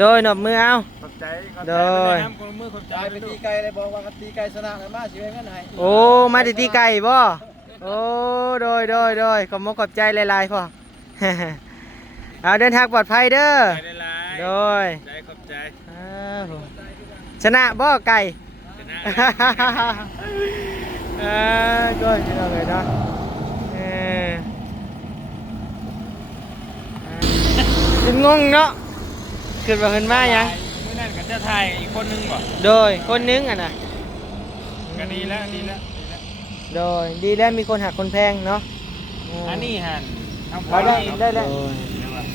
โดยหนบมือเอาขอบใจโดยมือขอบใจไปตีไก่เลยบอกว่าตีไก่ชนะแล้วมาสิเว้นกันไหนโอ้มาติตีไก่บ่โอ้โดยขอบคุณขอบใจหลายๆพ่อ เอาเดินทางปลอดภัยเด้อโดยใจขอบใจชนะบ่ไก่ชนะ ก็ชนะเลยเนาะจนงงเนาะขึ้นมาขึ้นมายังมื้อนั้นก็จะถ่ายอีกคนนึงบ่โดยคนนึงอ่ะนะก็ดีแล้วโดยดีแล้วมีคนหักคนแพงเนาะอันนี้หันได้แล้ว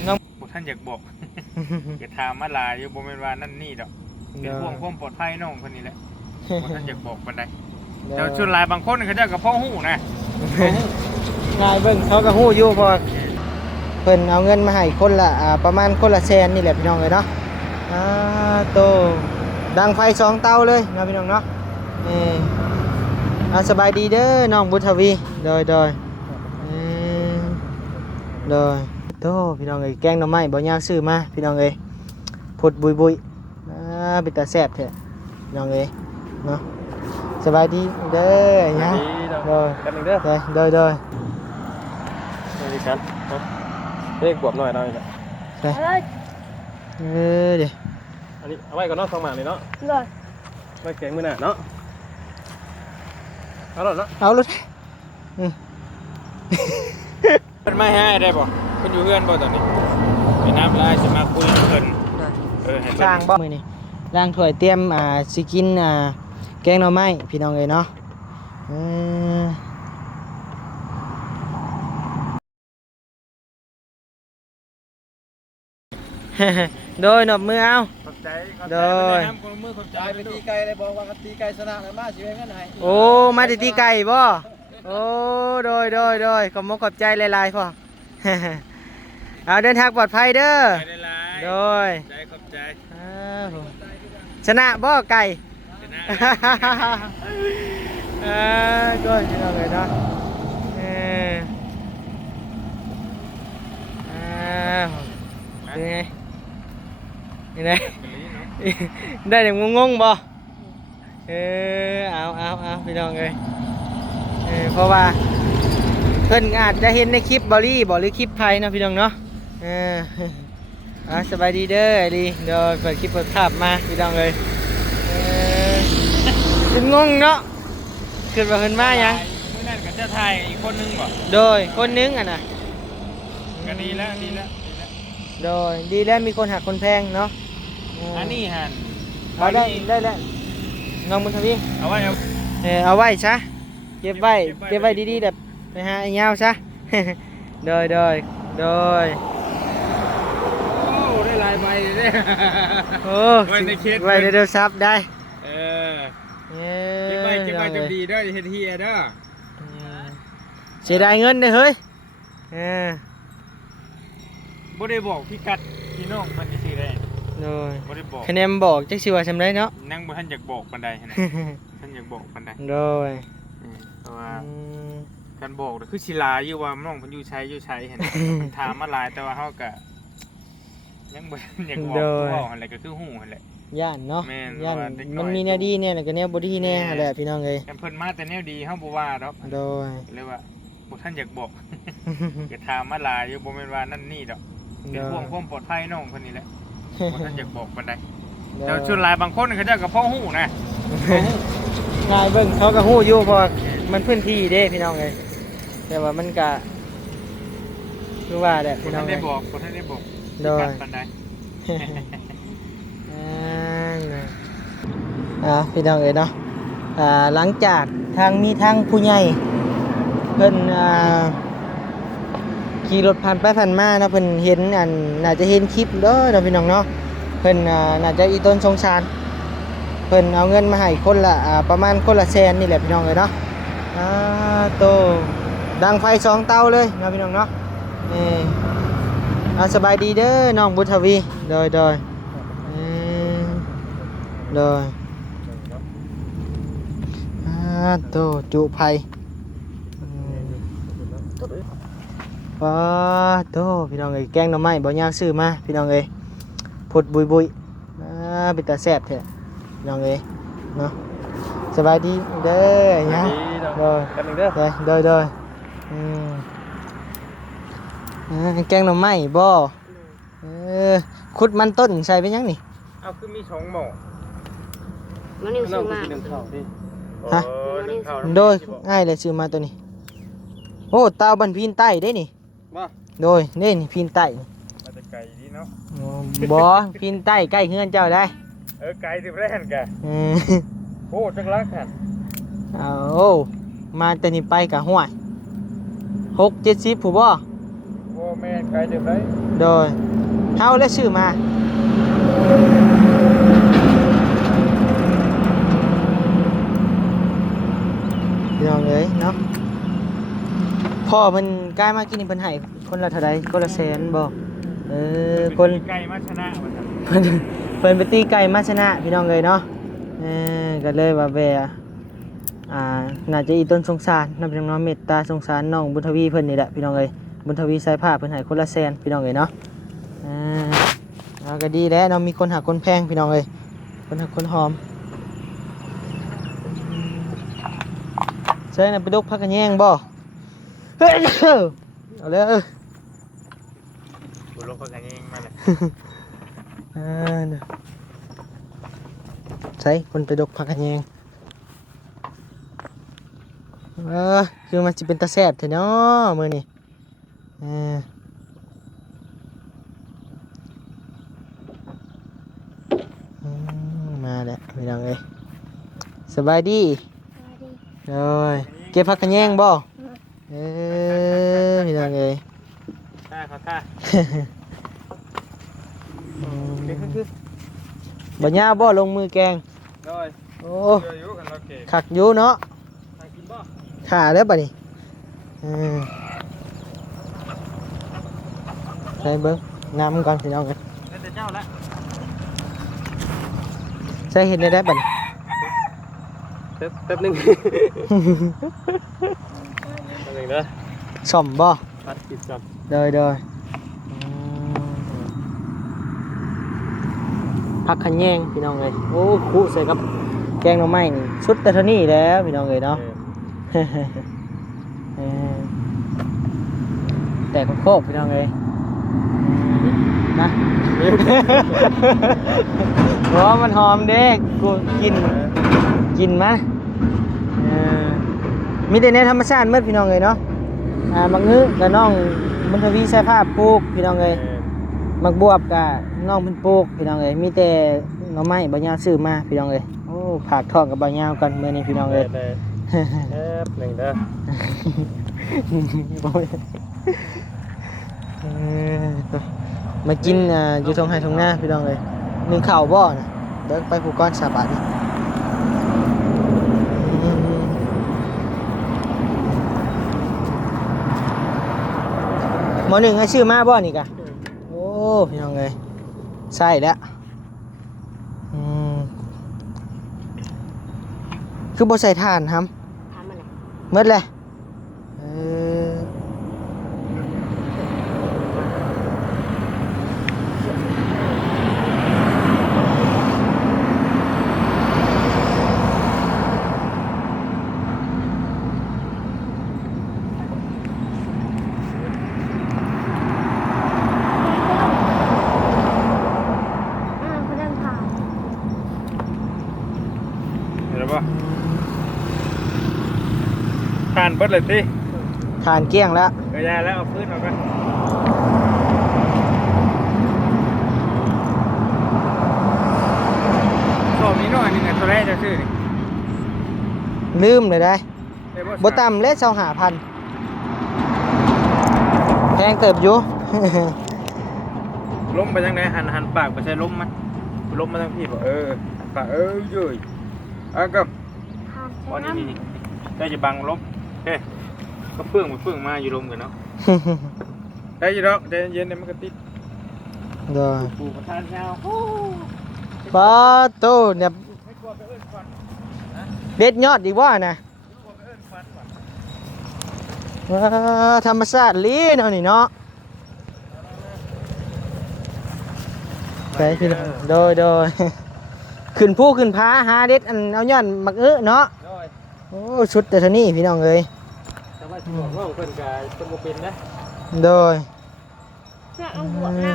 น้องท่านอยากบอกจะถามมาลายอยู่บ่แม่นว่านั่นนี่ดอกเป็นห่วงความปลอดภัยน้องคนนี้แหละท่านอยากบอกปานใดแต่ชวนหลายบางคนเขาเจ้ากับพ่อหู้นะง่ายเบิ่งเขาก็หู้อยู่พอเพิ่นเอาเงินมาให้คนละประมาณคนละแสนนี่แหละพี่น้องเลยเนาะโตดังไฟ2 เตาเลยเนาะพี่น้องเนาะสบายดีเด้อน้องบุญทวีโดยโตพี่น้องเอ้ยแกงหน่อไม้บ่ยากซื้อมาพี่น้องเอ้ยผดบุยเป็นตาแซ่บแท้พี่น้องเอ้ยเนาะสบายดีเด้อยังกันเด้อโดยสวัสดีครับเรียกบวบหน่อยหน่อยจ้ะเดี๋ยวอันนี้เอาไว้ก่อนเนาะ2 หมากนี่เนาะไว้แกงมื้อหน้าเนาะเอาแล้วเนาะเอาเลยเพิ่นมาให้ได้บ่เพิ่นอยู่เฮือนบ่ตอนนี้ไปน้ำลายสิมาคุยกับเพิ่นให้สร้างบ่มื้อนี้ล้างถ้วยเตรียมสิกินแกงหน่อไม้พี่น้องเอ้ยเนาะโดยหนบมือเอาขอบใจโดยมือขอบใจไปตีไก่เลยบอกว่าตีไก่ชนะแล้วมาสิเว้นกันไหนโอ้มาติตีไก่บ่โอ้โดยขอบคุณขอบใจหลายๆพ่อ เอาเดินทางปลอดภัยเด้อโดยใจขอบใจชนะบ่ไก่ชนะก็ชนะเลยเนาะเป็นไงนี่ไงได้แต่งงบ่เอาพี่น้องเลยเพราะว่าเพิ่นอาจจะเห็นในคลิปบอลี่หรือคลิปไทยนะพี่น้องเนาะสบายดีเด้อดีเดี๋ยวเปิดคลิปเปิดภาพมาพี่น้องเลยจนงงเนาะขึ้นมาขึ้นมายังมื้อนั้นก็จะถ่ายอีกคนนึงบ่โดยคนนึงอ่ะนะก็ดีแล้วโดยดีแล้วมีคนหักคนแพงเนาะอันนี้หันได้แล้วน้องบุญทวีเอาไว้ซะเก็บไว้ดีๆแบบไปหาไอ้เงาซะโดยโอ้ได้ลายใบเลยเนี่ยโอ้ไว้ในเดือดซับได้เก็บไว้จำดีเด้อเฮ็ดเฮียเด้อเสียดายเงินเลยเฮ้ยบ่ได้บอกพี่กัดพี่น้องมันสิได้โดยบ่ได้บอกคะแนนบอกจักสิว่าซำไดเนาะนั่งบ่ทันอยากบอกปานใดนะท่านอยากบอกปานใดโดยเพราะว่าการบอกคือศิลาอยู่ว่าน้องเพิ่นอยู่ใช้เห็นถามมาหลายแต่ว่าเฮาก็ยังบ่อยากบอกอะไรก็คือฮู้นั่นแหละย่านเนาะย่านมันมีแนวดีเนี่ยแล้วก็แนวบ่ดีแน่แหละพี่น้องเอ้ยเพิ่นมาแต่แนวดีเฮาบ่ว่าดอกโดยเลยว่าบ่ท่านอยากบอกก็ถามมาหลายอยู่บ่แม่นว่านั่นนี่ดอกเป็นห่วงความปลอดภัยน้องเพิ่นนี่แหละบ่ท่านอยากบอกปานใดแต่ชวนหลายบางคนเขาเจ้ากับพ่อหู้นะง่ายเบิ่งเขาก็ฮู้อยู่เพราะมันพื้นที่เด้พี่น้องเอ้ยแต่ว่ามันก็คือว่าแหละพี่น้องได้บอกบ่ทันได้บอกโดยปานใดพี่น้องเอ้ยเนาะหลังจากมีทางผู้ใหญ่เพิ่นขี่รถผ่านไปผ่านมาเนาะเพิ่นเห็นน่าจะเห็นคลิปเด้อเนาะพี่น้องเนาะเพิ่นน่าจะอีต้นสงสารเพิ่นเอาเงินมาให้คนละประมาณคนละแสนนี่แหละพี่น้องเอ้ยเนาะโตดังไฟ2 เตาเลยเนาะพี่น้องเนาะสบายดีเด้อน้องบุญทวีโดยโตจุไผ่โตพี่น้องเอ้ยแกงหน่อไม้บ่ยากซื้อมาพี่น้องเอ้ย ผดบุยเป็นตาแซ่บแท้น้องเอ้ยเนาะสบายดีเด้อยังโดย กันหนึ่งเด้อ โดยอืมแกงหน่อไม้บ่ขุดมันต้นใส่ไปยังนี่ เอาคือมีสองหม้อ มันนิ่งซื้อมา หนึ่งข้าวดิ ฮะ หนึ่งข้าว โดยง่ายเลยซื้อมาตัวนี้โอ้เตาบันพีนใต้ได้นี่ ว่า โดยนี่พีนใต้ มาแต่ไก่ดีเนาะ บ่พีนใต้ใกล้เฮือนเจ้าได้ ไก่ที่แรกแก อืม โอ้จังรักแค่ เอามาแต่นี่ไปกะห้วย6-70ผู้บ่ โอ้แม่ไก่เดี๋ยวไร โดยเฮาและซื้อมาพี่น้องเอ้ยเนาะพ่อเพิ่นกลายมากินนี่เพิ่นให้คนละเท่าใดคนละแสนบ่คน ไก่มาชนะมาครับ เพิ่นไปตีไก่มาชนะพี่น้องเอ้ยเนาะก็เลยว่าแว่น่าจะอีต้นสงสารนำพี่น้องเมตตาสงสารน้องบุญทวีเพิ่นนี่แหละพี่น้องเอ้ยบุญทวีสายผ้าเพิ่นให้คนละแสนพี่น้องเอ้ยเนาะก็ดีแล้วเนาะมีคนหักคนแพงพี่น้องเอ้ยคนหักคนหอมใช่น่ะไปดกพักกันแย่งบ่เฮ้ยเอาเลย บุรุษคนกันเองมาเลย น่ะใช่คนไปดกพักกันแย่งคือมันจะเป็นตาแซ่บเถอะเนาะมื้อนี้มาแล้วพี่น้องเอ้ยสบายดีโอ้ยเก็บผักกระแยงบ่พี่น้องเอ้ย ท่าเขาท่าเด็กคือ บ่ย่าบ่ลงมือแกง ได้ โอ้ เยอะกันโอเค คักอยู่เนาะ ใครกินบ่ ขาแล้วบัดนี้ใส่เบิ่งน้ำก่อนพี่น้องเอ้ย แล้วแต่เจ้าละ ใส่เห็ดได้บัดนี้ แป๊บนึงอะไรเด้อ ซ่อมบ่ ปัดปิดจับ เดยผักขะแยงพี่น้องเอ้ยโอ้คู่ใส่กับแกงหน่อไม้นี่ชุดแต่เท่านี้แล้วพี่น้องเอ้ยเนาะ แต่ก็โคกพี่น้องเอ้ยนะ เพราะมันหอมเด้กูกินมามีแต่ในธรรมชาติเมื่อพี่น้องเอ้ยเนาะมักงึกับน้องบุญทวีใส่ผ้าปลูกพี่น้องเอ้ยมักบวบกับน้องเพิ่นปลูกพี่น้องเอ้ยมีแต่หน่อไม้บ่ยาวซื้อมาพี่น้องเอ้ยโอ้ผากท้องกับบ่ยาวกันมื้อนี้พี่น้องเอ้ย แป๊บนึงเด้อ มากินอยู่ตรงไห้ตรงหน้าพี่น้องเลยนึ่งข้าวบ่นะเดินไปผูกก้อนสาบาทนี่หมอหนึ่งให้ชื่อมาบ่นี่กะโอ้พี่น้องเลยใช่แล้วคือบ่ใส่ถ่านครับ ทำอะไร หมดเลยเขาเดินผ่าน เห็นแล้วป่ะทานเบิดเลยสิ ถ่านเกลี้ยงแล้ว ยาแล้วเอาพื้นออกกันสอบนี้หน่อยนึงอ่ะตัวแรกจะชื่อนี่ ลืมเลยได้ เอ้ย บ่ต่ำเล็ด25,000แพงเติบอยู่ ล้มไปทางไหนหันปากไปใช้ล้มมันล้มมาทางพี่บอกปากเย้ยกับ ผ่าน อ๋อ ใช่ นี่ ไหม ได้จะบังล้มก็เฟื่องมาอยู่ลมกันเนาะได้อยี่ดอกเย็นๆมันก็ติด เด้อ ปูประทานเช้า ปาโตเนี่ย ไม่กลัวไปเอิ้นควัน เด็ดยอดดีว่านะ ไม่กลัวไปเอิ้นควันว่ะ ธรรมชาติลีเนาะนี่เนาะ ใช่พี่น้องโดยขึ้นผู้ขึ้นผาหาเด็ดอันเอาย้อนมักเนาะ โดย โอ้ชุดแต่เท่านี้พี่น้องเอ้ย แต่ว่าสิบอกน้องเพิ่นก็จะบ่เป็นนะ โดย น่าเอาบวกนะ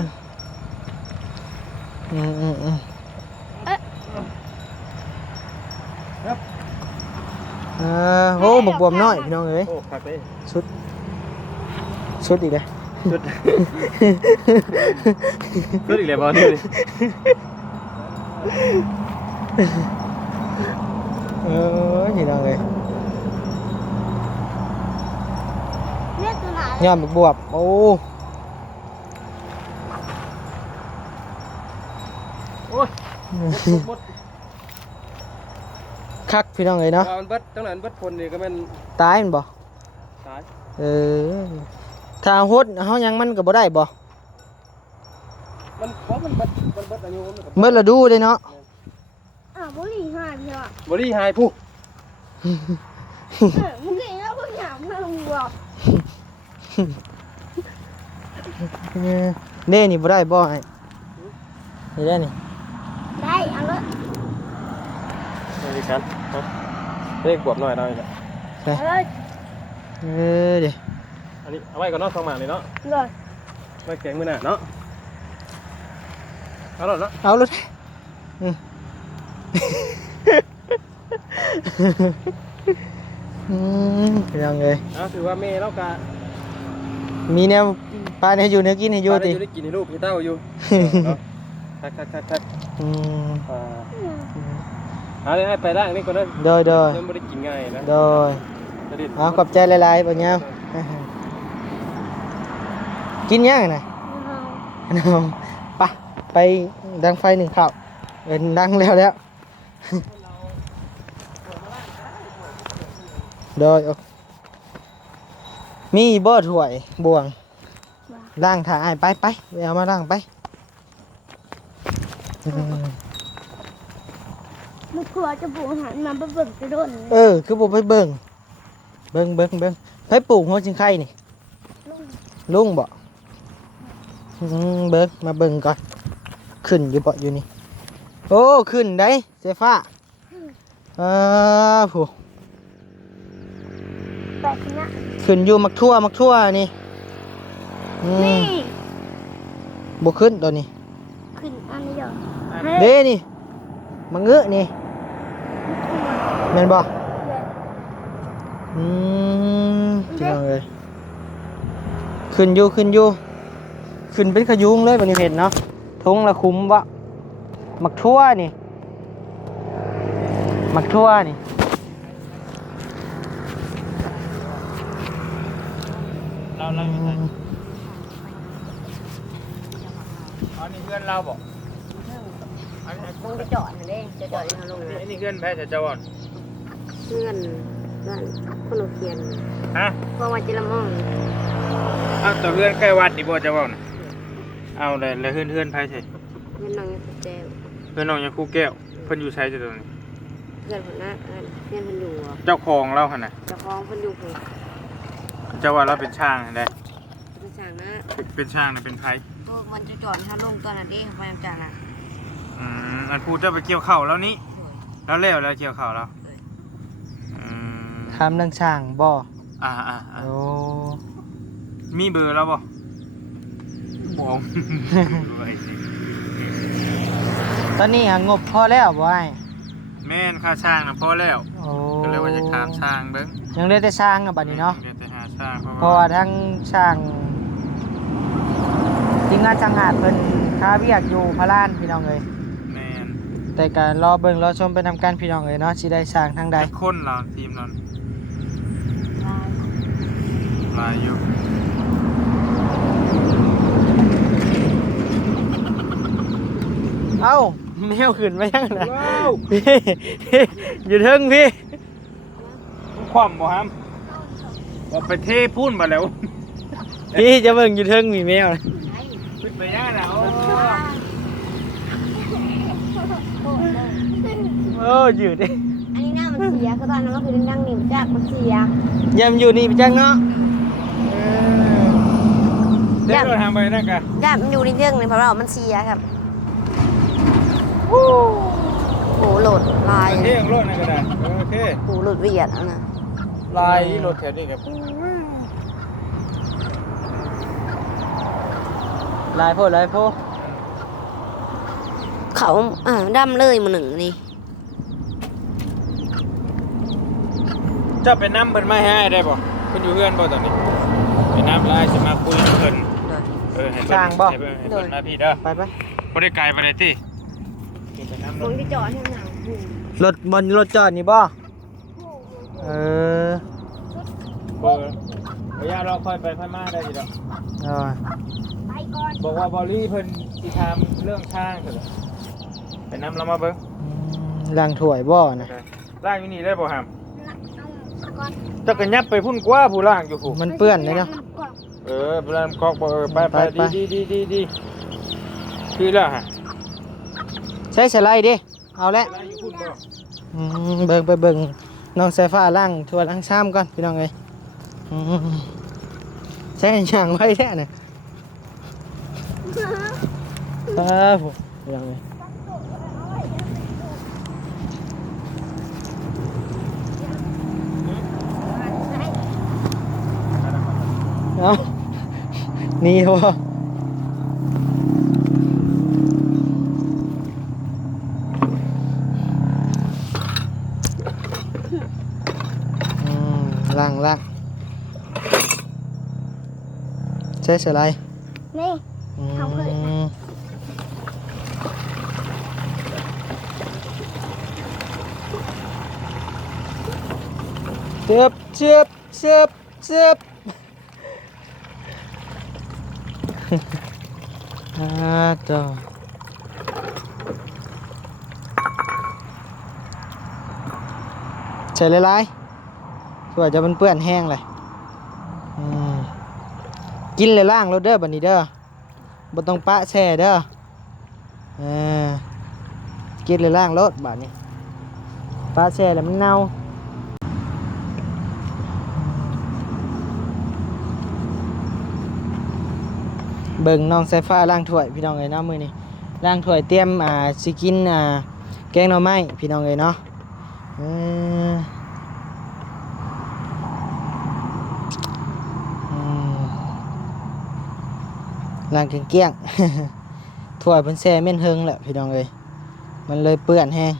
อืมโอ้บวมน้อยพี่น้องเอ้ย โอ้คักเด้ ชุดอีกเลย สุดสุดอีกแล้วบ่นี่เลย พี่น้องเอ้ย เนี่ยตัวไหน ย้อนบวบโอ้ โอ้ยหมด คักพี่น้องเอ้ยเนาะ ว่ามันเบิดตั้งนั้นเบิดคนนี่ก็แม่น ตายมันบ่ ตาย ถ้าหดเฮายังมันก็บ่ได้บ่ มันเพราะมันเบิดอายุมันก็ เมื่อฤดูเลยเนาะ บุหรี่หายพี่อ่ะ บ่ได้หายผู้ มึงเก่งแล้วก็หยาบนะลุงบอก เน่นี่บ่ได้บ่ไอ้นี่ได้นี่ ได้เอาเลย นี่กันเด็กบวบหน่อยหน่อยนะ เอาเลย เดี๋ยว อันนี้เอาไว้ก่อนเนาะ2หมากนี่เนาะ เลย ไว้แกงมื้อหน้าเนาะเอาแล้วเนาะ เอาเลยพี่น้องเอ้ย ถือว่าแม่เราก็ มีแนวปลาเนี่ยอยู่เนื้อกินให้อยู่ติ ได้กินให้ลูกให้เต้าอยู่เนาะคักเอาเลยไปล้างนี่ก่อนเด้อ โดย ยังบ่ได้กินง่ายนะ เอาขอบใจหลายๆปัญญากินยังน่ะน้องไปดังไฟหนึ่งข้าวเป็นดังแล้วโดยมีบ่อถ้วยบ่วงล้างถ่ายไปเอามาล้างไป มันกลัวจะปลูกอาหารมาเบิ่งจะโดน คือบ่ไปเบิ่งไปปลูกหัวจิงไข่นี่ลุงบ่เบิ่งมาเบิ่งก่อนขึ้นอยู่บ่อยู่นี่โอ้ขึ้นได้เสฟ้าผู้ แต่ทีเนี้ย ขึ้นอยู่มักทั่วนี่นี่ บ่ขึ้นตัวนี้ ขึ้นอันนี้เดี๋ยว เด้นี่มังเงื้อนี่แม่นบ่จริงเลยขึ้นอยู่ขึ้นเป็นขยุงเลยบัดนี้เห็นเนาะทงละคุ้มวะมักทั่วนี่เราอยู่ไหนอันนี้เพื่อนเราบอก มึงจะจอดนะเด้จะจอดยังไงลง อันนี้เพื่อนแพ้จะจะวอน เพื่อนนั่นคนเขียน ฮะ เพราะว่าจะละม่อง อ้าวตัวเพื่อนใกล้วัดดิบ่จะวอนเอาเลยแล้วเพื่อนแพ้ใช่ เพื่อนน้องยังแก้ว เพื่อนน้องยังคู่แก้วเพื่อนอยู่ใช้จะตรงนี้ เพื่อนคนนั้นเพื่อนคนอยู่ เจ้าของเราขนาด เจ้าของคนอยู่ผม เจ้าว่าเราเป็นช่างได้ เป็นช่างนะ เป็นช่างนะเป็นไทย พวกมันจะจอดถ้าลงตอนนั้นเด้พยายามจ่าน่ะ อันพูดจะไปเกี่ยวเข่าแล้วนี้แล้วเกี่ยวเข่าแล้ว ทำเรื่องช่างบ่ โอ้ มีเบอร์แล้วบ่บ่ ตอนนี้งบพอแล้วบ่ไอ้ แม่นค่าช่างนะพอแล้ว โอ้ ก็เลยว่าจะถามช่างเบิ้ง ยังได้สร้างบัดนี้เนาะ เดี๋ยวจะหาช่าง เพราะว่าทั้งช่างทีมงานช่างหาดเพิ่นค้าเวียกอยู่พารานพี่น้องเอ้ย แม่น แต่การรอเบิ่งรอชมไปทำการพี่น้องเอ้ยเนาะสิได้สร้างทางใด คนเราทีมเราลายอยู่ เอ้าแมวขึ้นมายังน่ะพี่อยู่เทิงพี่ ความบ่ฮัมว่าไปเทพุ่นมาแล้ว พี่จะเบิ่งอยู่เทิงมีแมวนะ ขึ้นไปย่าแล้ว โอ้ยืดดิ อันนี้หน้ามันเสียก็ตอนนั้นก็คือนั่งนิ่มจักมันเสีย ยามอยู่นี่ไปจังเนาะ เดี๋ยวเราทำไปนั่นกัน จับมันอยู่ในเรื่องเลยเพราะว่ามันเสียครับ โอ้โหโหลดลาย เที่ยงรถนั่นก็ได้โอเค โอ้โหโหลดเวียดอ่ะนะ ลายรถแถวนี้กับ ลายโพดลายโพด เขาดำเลยมาหนึ่งนี่ จะไปน้ำเพิ่นมาให้ได้บ่เพิ่นอยู่เพื่อนบ่ตอนนี้ไปน้ำลายสิมาคุยกับเพิ่นให้เพิ่นให้เพิ่นมาพี่เด้อ ไป บ่ได้ไกลไปเลยติไปน้ำ คงที่จอดให้หนัง รถบนรถจอดนี่บ่เออ เปิดระยะเราค่อยไปค่อยมาได้อยู่ดอก เอา ไปก่อน บอกว่าบอลลี่เพิ่นสิถามเรื่องทางเถอะไปน้ำเรามาเบิ่ง ล้างถ้วยบ่นะ ล่างอยู่นี่ได้บ่หาม เอาก่อน จะกันยับไปพุ่นกว่าผู้ล่างอยู่ผู้ มันเปื้อนเลยเนาะ เวลากอกบ่ไปดีคือแล้วฮะ ใช้สไลด์ดิเอาละ ล่างอยู่พุ่นบ่ เบิ่งไปเบิ่งน้องสายฟ้าล้างถ้วยล้างชามก่อนพี่น้องเอ้ยใช้หยังไว้แท้น่ะผมพี่น้องเอ้ยเอานี่บ่ล่างใช้สไลด์ นี่ เอาเลย เจ็บต่อใส่หลายๆเพื่อจะมันเปื้อนแห้งเลยกินเลยล่างรถเด้อบัดนี้เด้อบ่ต้องปะแช่เด้อกินเลยล่างรถบัดนี้ปะแช่แล้วมันเน่าเบิ่งน้องสายฟ้าล้างถ้วยพี่น้องเอ้ยเนาะมื้อนี้ล้างถ้วยเตรียมสิกินแกงหน่อไม้พี่น้องเอ้ยเนาะล้างเกลี้ยงๆ ถ้วยเพิ่นแช่เม่นเฮิงแหละพี่น้องเอ้ยมันเลยเปื้อนแห้ง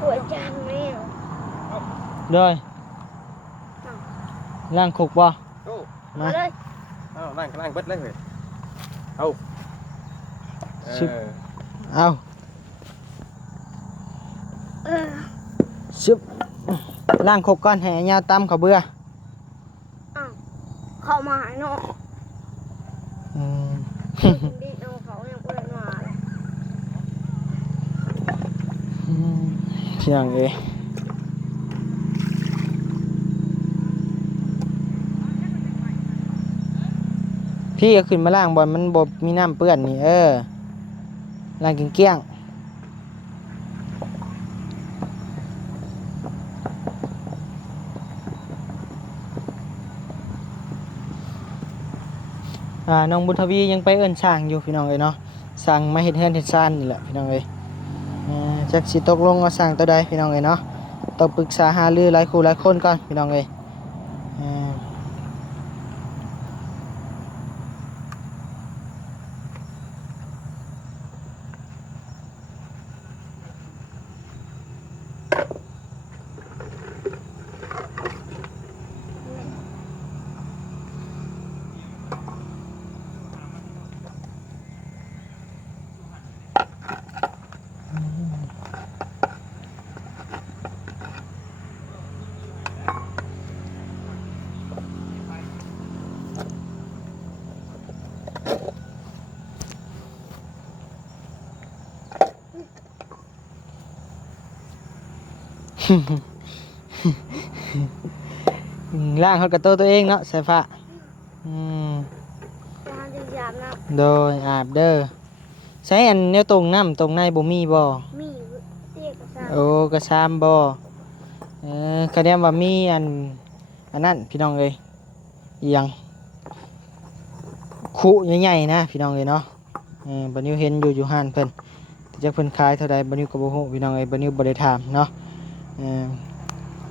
หัวจานแม่ ด้วยล้างคุกบ่ โอ้ มา เลย เอาล่างเบิดเลยเว้ยเอา เอา เออ ชึบล้างคุกก่อนให้ยาวตำข้าวเบื่อ เข้ามาหาเนาะ อืม ดิเอาเขายังเปิดมาเลย พี่น้องเอ้ยพี่ก็ขึ้นมาล้างบอลมันบบมีน้ำเปื้อนนี่ล้างเกลี้ยงน้องบุญทวียังไปเอิ้นช่างอยู่พี่น้องเอ้ยเนาะสั่งมาเฮ็ดเฮือนเฮ็ดซ่านนี่แหละพี่น้องเอ้ยจักสิตกลงว่าสั่งตัวใดพี่น้องเอ้ยเนาะต้องปรึกษาหารือหลายคู่หลายคนก่อนพี่น้องเอ้ยล่างเขากับตัวเองเนาะสายฟ้าจานจะหยาบนะ โดยอาบเด้อใช้อันแนวตรงน้ำตรงในบ่มีบ่ มีเตี้ยกับซา โอ้กระซามบ่คะแนนว่ามีอันนั้นพี่น้องเอ้ยอิหยัง คุใหญ่ๆนะพี่น้องเอ้ยเนาะบัดนี้เห็นอยู่ห้านเพิ่นแต่จักเพิ่นขายเท่าใดบัดนี้ก็บ่ฮู้พี่น้องเอ้ยบัดนี้บ่ได้ถามเนาะ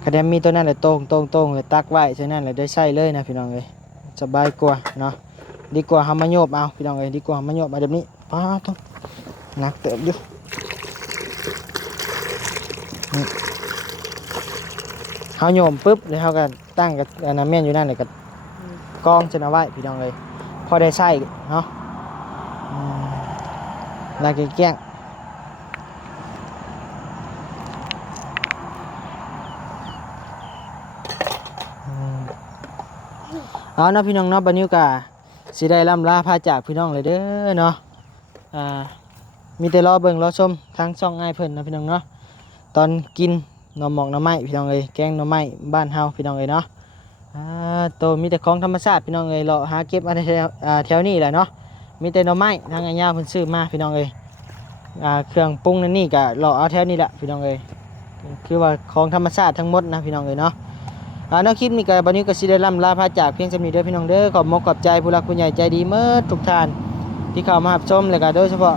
คะแนนมีตัวนั้นแหละโต้งเลยตักไว้ฉะนั้นแหละได้ใช้เลยนะพี่น้องเอ้ยสบายกว่าเนาะดีกว่าเฮามาโยบเอาพี่น้องเอ้ยดีกว่ามาโยบเอาแบบนี้ป๊าดหนักเติบอยู่เฮาโยมปึ๊บแล้วเฮาก็ตั้งกับอันนั้นแม่นอยู่นั่นแหละก็กองจะเอาไว้พี่น้องเอ้ยพอได้ใช้เนาะลากแก้งเอาเนาะพี่น้องเนาะบัดนี้ก็สิได้ล่ำลาพาจากพี่น้องเลยเด้อเนาะมีแต่รอเบิ่งรอชมทางช่องง่ายเพิ่นนะพี่น้องเนาะตอนกินหน่อหมอกหน่อไม้พี่น้องเอ้ยแกงหน่อไม้บ้านเฮาพี่น้องเอ้ยเนาะโตมีแต่ของธรรมชาติพี่น้องเอ้ยเลาะหาเก็บอันแถวนี้แหละเนาะมีแต่หน่อไม้ทางอัญญาเพิ่นซื้อมาพี่น้องเอ้ยเครื่องปรุงนั่นนี่ก็เลาะเอาแถวนี้แหละพี่น้องเอ้ยคือว่าของธรรมชาติทั้งหมดนะพี่น้องเอ้ยเนาะแนวคลิปนี้ก็บัดนี้ก็สิได้ล่ำลาพาจากเพียงสำนี้เด้อพี่น้องเด้อขอบมกขอบใจผู้หลักผู้ใหญ่ใจดีเมื่อทุกท่านที่เข้ามารับชมแล้วก็โดยเฉพาะ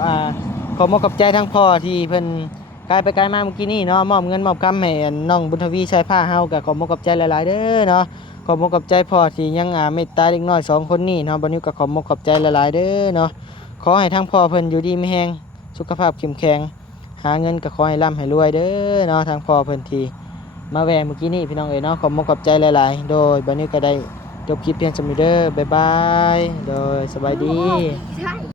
ขอบมกขอบใจทั้งพ่อที่เพิ่นกายไปกายมาเมื่อกี้นี่เนาะมอบเงินมอบคำให้น้องบุญทวีใช้ผ้าเฮาก็ขอบมกขอบใจหลายๆเด้อเนาะขอบมกขอบใจพ่อที่ยังเมตตาเด็กน้อย2คนนี้เนาะบัดนี้ก็ขอบมกขอบใจหลายๆเด้อเนาะขอให้ทั้งพ่อเพิ่นอยู่ดีมีแรงสุขภาพเข้มแข็งหาเงินก็ขอให้ร่ำให้รวยเด้อเนาะทั้งพ่อเพิ่นที่มาแวะเมื่อกี้นี่พี่น้องเอ๋ยเนาะขอบมกขอบใจหลายๆโดยบัดนี้ก็ได้จบคลิปเพียงสำนี้เด้อบ๊ายบายโดยสบายดี ใช่